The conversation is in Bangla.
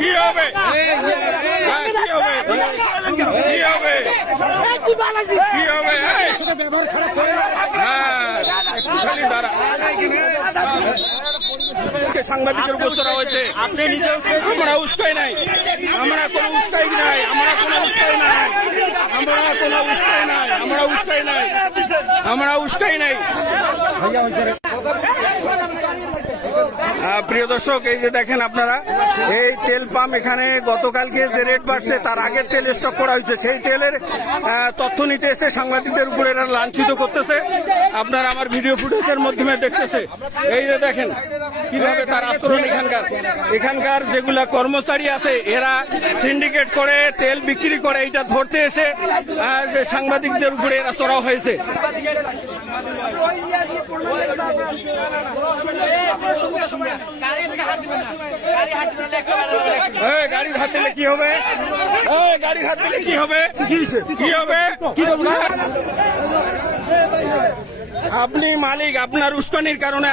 কি হবে কি হবে খালি দাঁড়া সাংবাদিকের উপর করা হয়েছে। আমরা উস্কাই নাই, আমরা কোনো উস্কাই নাই, আমরা কোনো উস্কাই নাই, আমরা কোনো উস্কাই নাই, আমরা উস্কাই নাই, আমরা উস্কাই নাই। প্রিয় দর্শক, এই যে দেখেন আপনারা, এই তেল পাম্প এখানে গতকালকে যে রেট বাড়ছে তার আগের তেল স্টক করা হয়েছে, সেই তেলের তথ্য নিতে এসে সাংবাদিকদের উপরে এরা লাঞ্ছিত করতেছে। আপনারা আমার ভিডিও ফুটেজের মাধ্যমে দেখতেছে। এই যে দেখেন কিভাবে তার আচরণ। এখানকার যেগুলা কর্মচারী আছে এরা সিন্ডিকেট করে তেল বিক্রি করে, এটা ধরতে এসে সাংবাদিকদের উপরে এরা চড়াও হয়েছে। গাড়ির হাত দিলে কি হবে? গাড়ির হাত দিলে কি হবে? কি হবে? আপনি মালিক, আপনার উস্কানির কারণে